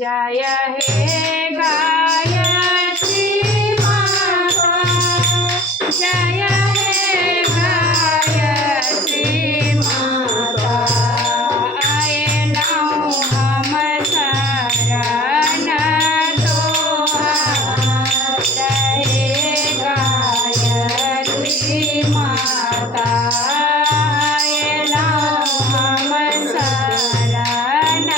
जय हे गायत्री माता, जय हे गायत्री माता, आयलाओ हम शरण तोहार, हे गायत्री माता, आयलाओ हम शरण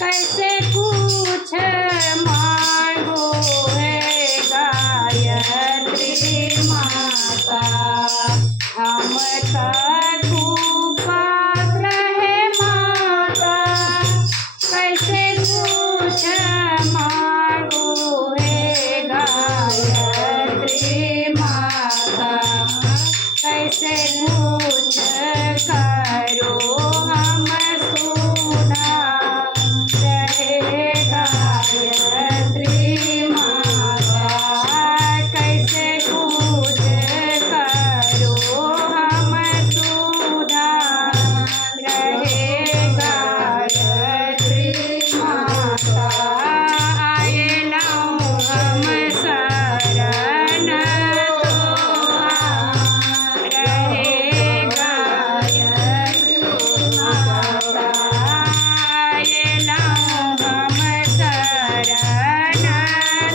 कैसे कुछ मांगो है गायत्री माता, हम तू पात्र है माता, कैसे कुछ मांगो है गायत्री माता, कैसे कुछ करो हम सुना गायत्री माता, कैसे कुछ करो हम सुधा रहे गायत्री माता, आयलाओ हम शरण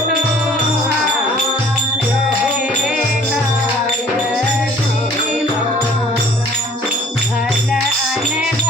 तोहार, रहे गायत्री माता, भल अन